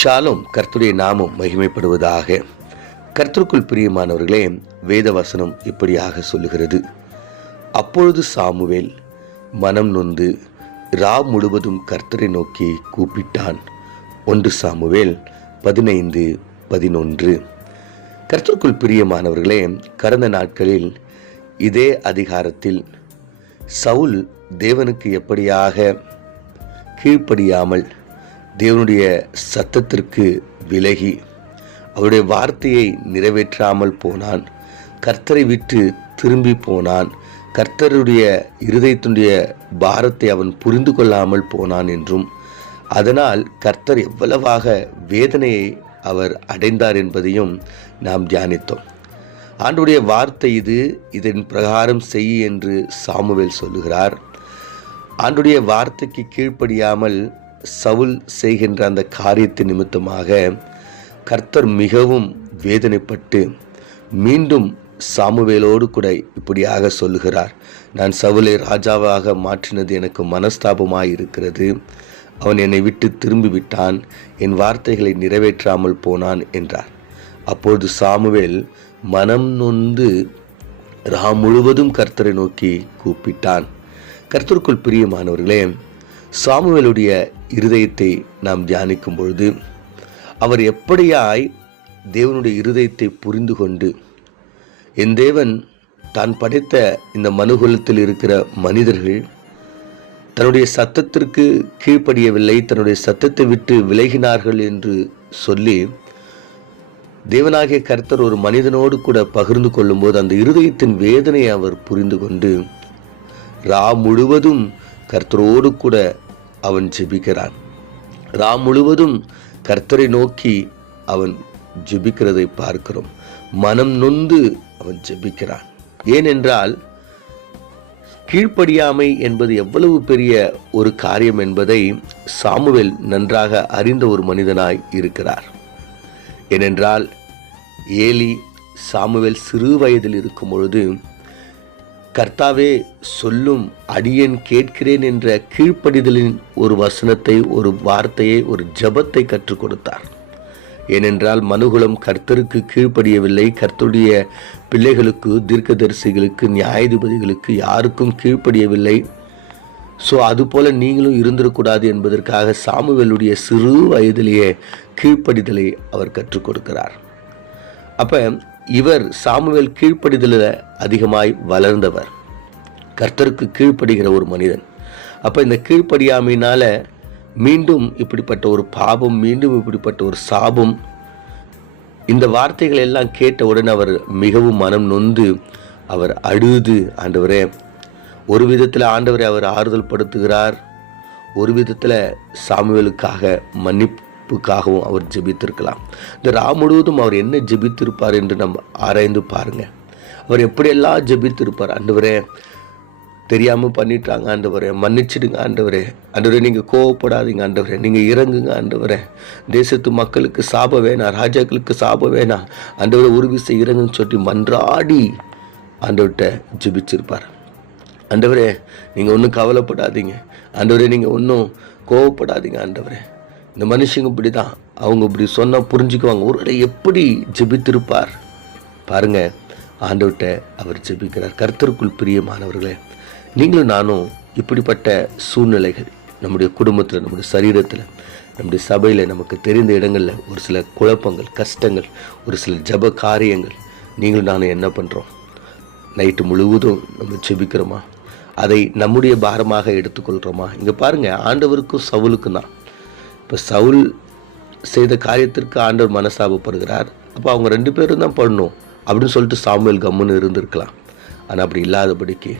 ஷாலும் கர்த்துடைய நாமம் மகிமைப்படுவதாக. கர்த்தருக்குள் பிரியமானவர்களே வேதவசனம் இப்படியாக சொல்லுகிறது. அப்பொழுது சாமுவேல் மனம் நொந்து ரா முழுவதும் கர்த்தரை நோக்கி கூப்பிட்டான். ஒன்று சாமுவேல் பதினைந்து பதினொன்று. கர்த்தருக்குள் பிரியமானவர்களே கடந்த நாட்களில் இதே அதிகாரத்தில் சவுல் தேவனுக்கு எப்படியாக கீழ்ப்படியாமல் தேவனுடைய சத்தத்திற்கு விலகி அவருடைய வார்த்தையை நிறைவேற்றாமல் போனான். கர்த்தரை விட்டு திரும்பி போனான். கர்த்தருடைய இருதயத்துடைய பாரத்தை அவன் புரிந்து கொள்ளாமல் போனான் என்றும் அதனால் கர்த்தர் எவ்வளவாக வேதனையை அவர் அடைந்தார் என்பதையும் நாம் தியானித்தோம். ஆண்டுடைய வார்த்தை இது இதன் பிரகாரம் செய் என்று சாமுவேல் சொல்லுகிறார். ஆண்டுடைய வார்த்தைக்கு கீழ்ப்படியாமல் சவுல் செய்கின்ற அந்த காரியத்தின் நிமித்தமாக கர்த்தர் மிகவும் வேதனைப்பட்டு மீண்டும் சாமுவேலோடு கூட இப்படியாக சொல்லுகிறார் நான் சவுலை ராஜாவாக மாற்றினது எனக்கு மனஸ்தாபமாக இருக்கிறது அவன் என்னை விட்டு திரும்பி விட்டான் என் வார்த்தைகளை நிறைவேற்றாமல் போனான் என்றார். அப்பொழுது சாமுவேல் மனம் நொந்து ரா முழுவதும் கர்த்தரை நோக்கி கூப்பிட்டான். கர்த்தருக்குள் பிரியமானவர்களே சாமுவேலுடைய இருதயத்தை நாம் தியானிக்கும் பொழுது அவர் எப்படியாய் தேவனுடைய இருதயத்தை புரிந்து கொண்டு என் தேவன் தான் படைத்த இந்த மனுகுலத்தில் இருக்கிற மனிதர்கள் தன்னுடைய சத்தத்திற்கு கீழ்ப்படியவில்லை தன்னுடைய சத்தத்தை விட்டு விலகினார்கள் என்று சொல்லி தேவனாகிய கர்த்தர் ஒரு மனிதனோடு கூட பகிர்ந்து கொள்ளும்போது அந்த இருதயத்தின் வேதனையை அவர் புரிந்து கொண்டு ரா முழுவதும் கர்த்தரோடு கூட அவன் ஜெபிக்கிறான். ராம் முழுவதும் கர்த்தரை நோக்கி அவன் ஜெபிக்கிறதை பார்க்கிறோம். மனம் நொந்து அவன் ஜெபிக்கிறான். ஏனென்றால் கீழ்ப்படியாமை என்பது எவ்வளவு பெரிய ஒரு காரியம் என்பதை சாமுவேல் நன்றாக அறிந்த ஒரு மனிதனாய் இருக்கிறார். ஏனென்றால் ஏலி சாமுவேல் சிறு வயதில் இருக்கும் பொழுது கர்த்தாவே சொல்லும் அடியன் கேட்கிறேன் என்ற கீழ்ப்படிதலின் ஒரு வசனத்தை ஒரு வார்த்தையை ஒரு ஜபத்தை கற்றுக் கொடுத்தார். ஏனென்றால் மனுகுலம் கர்த்தருக்கு கீழ்ப்படியவில்லை. கர்த்தருடைய பிள்ளைகளுக்கு தீர்க்கதரிசிகளுக்கு நியாயாதிபதிகளுக்கு யாருக்கும் கீழ்ப்படியவில்லை. ஸோ அதுபோல நீங்களும் இருந்திருக்கூடாது என்பதற்காக சாமுவேலுடைய சிறு வயதிலேயே கீழ்ப்படிதலை அவர் கற்றுக் கொடுக்கிறார். அப்போ இவர் சாமுவேல் கீழ்ப்படிதலில் அதிகமாய் வளர்ந்தவர். கர்த்தருக்கு கீழ்ப்படுகிற ஒரு மனிதன். அப்போ இந்த கீழ்ப்படியாமையினால் மீண்டும் இப்படிப்பட்ட ஒரு பாபம் மீண்டும் இப்படிப்பட்ட ஒரு சாபம் இந்த வார்த்தைகள் எல்லாம் கேட்டவுடன் அவர் மிகவும் மனம் நொந்து அவர் அழுது ஆண்டவரே ஒரு விதத்தில் ஆண்டவரை அவர் ஆறுதல் படுத்துகிறார் ஒரு விதத்தில் சாமுவேலுக்காக மன்னிப்பு மன்னிப்புக்காகவும் அவர் ஜெபித்திருக்கலாம். இந்த ராம் முழுவதும் அவர் என்ன ஜெபித்திருப்பார் என்று நம்ம ஆராய்ந்து பாருங்கள் அவர் எப்படியெல்லாம் ஜெபித்திருப்பார்? ஆண்டவரே தெரியாமல் பண்ணிட்டாங்க ஆண்டவரே மன்னிச்சிடுங்க ஆண்டவரே. ஆண்டவரே நீங்கள் கோவப்படாதீங்க ஆண்டவரே நீங்கள் இறங்குங்க ஆண்டவரே. தேசத்து மக்களுக்கு சாபம் வேணாம் ராஜாக்களுக்கு சாபம் வேணாம். ஆண்டவரை ஒரு விசை இறங்குன்னு சொல்லி மன்றாடி ஆண்டவர்கிட்ட ஜெபிச்சிருப்பார். ஆண்டவரே நீங்கள் ஒன்றும் கவலைப்படாதீங்க. ஆண்டவரே நீங்கள் ஒன்றும் கோவப்படாதீங்க ஆண்டவரே. இந்த மனுஷங்க இப்படி தான் அவங்க இப்படி சொன்னால் புரிஞ்சுக்குவாங்க. ஒரு எப்படி ஜெபித்திருப்பார்? பாருங்க ஆண்டவர்கிட்ட அவர் ஜெபிக்கிறார். கருத்தருக்குள் பிரியமானவர்களே நீங்களும் நானும் இப்படிப்பட்ட சூழ்நிலைகள் நம்முடைய குடும்பத்தில் நம்முடைய சரீரத்தில் நம்முடைய சபையில் நமக்கு தெரிந்த இடங்களில் ஒரு சில குழப்பங்கள் கஷ்டங்கள் ஒரு சில ஜப காரியங்கள் நீங்களும் நானும் என்ன பண்ணுறோம் நைட்டு முழுவதும் நம்ம ஜெபிக்கிறோமா? அதை நம்முடைய பாரமாக எடுத்துக்கொள்கிறோமா இங்கே பாருங்கள் ஆண்டவருக்கும் சவுலுக்கும் தான். இப்போ சவுல் செய்த காரியத்திற்கு ஆண்டவர் மனசாபப்படுகிறார். அப்போ அவங்க ரெண்டு பேரும் தான் பண்ணும் அப்படின்னு சொல்லிட்டு சாமுவேல் கம்முன்னு இருந்திருக்கலாம். ஆனால் அப்படி இல்லாதபடிக்கு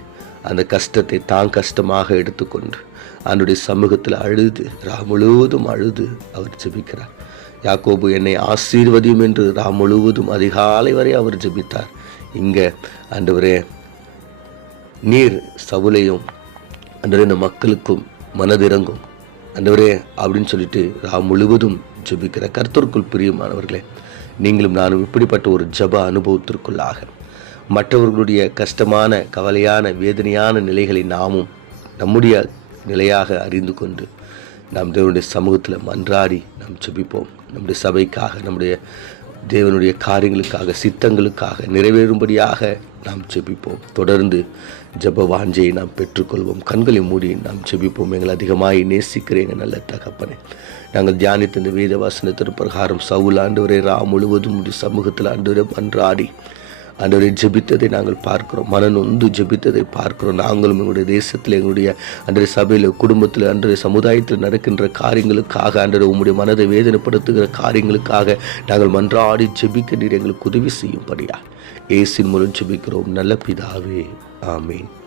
அந்த கஷ்டத்தை தான் கஷ்டமாக எடுத்துக்கொண்டு அவனுடைய சமூகத்தில் அழுது ரா முழுவதும் அழுது அவர் ஜெபிக்கிறார். யாக்கோபு என்னை ஆசீர்வதியும் என்று ரா முழுவதும் அதிகாலை வரை அவர் ஜெபித்தார். இங்கே ஆண்டவரே நீர் சவுலையும் அன்றவரே இந்த மக்களுக்கும் மனதிறங்கும். அந்தவரே அப்படின்னு சொல்லிட்டு ராம் முழுவதும் ஜபிக்கிற கர்த்தருக்குள் பிரியமானவர்களே நீங்களும் நானும் இப்படிப்பட்ட ஒரு ஜப அனுபவத்திற்குள்ளாக மற்றவர்களுடைய கஷ்டமான கவலையான வேதனையான நிலைகளை நாமும் நம்முடைய நிலையாக அறிந்து கொண்டு நாம் தேவனுடைய சமூகத்தில் மன்றாடி நாம் ஜபிப்போம். நம்முடைய சபைக்காக நம்முடைய தேவனுடைய காரியங்களுக்காக சித்தங்களுக்காக நிறைவேறும்படியாக நாம் செபிப்போம் தொடர்ந்து ஜப வாஞ்சையை நாம் பெற்றுக்கொள்வோம். கண்களை மூடி நாம் ஜெபிப்போம். எங்களை அதிகமாக நேசிக்கிறேங்க நல்ல தகப்பனே. நாங்கள் தியானித்த இந்த வேத வாசனத்திற்கு பிரகாரம் சவுல் ஆண்டவரை ரா முழுவதும் சமூகத்தில் சமூகத்தில் ஆண்டவரை மன்றாடி. ஆண்டவரை ஜெபித்ததை நாங்கள் பார்க்கிறோம். மனநொந்து ஜெபித்ததை பார்க்கிறோம். நாங்களும் எங்களுடைய தேசத்தில் எங்களுடைய அன்றைய சபையில் குடும்பத்தில் அன்றைய சமுதாயத்தில் நடக்கின்ற காரியங்களுக்காக அன்றைய உங்களுடைய மனதை வேதனைப்படுத்துகிற காரியங்களுக்காக நாங்கள் மன்றாடி ஜெபிக்க நீர் எங்களுக்கு உதவி செய்யும்படியா. ஏசின் மூலம் ஜெபிக்கிறோம். நல்ல பிதாவே. ஆமீன்.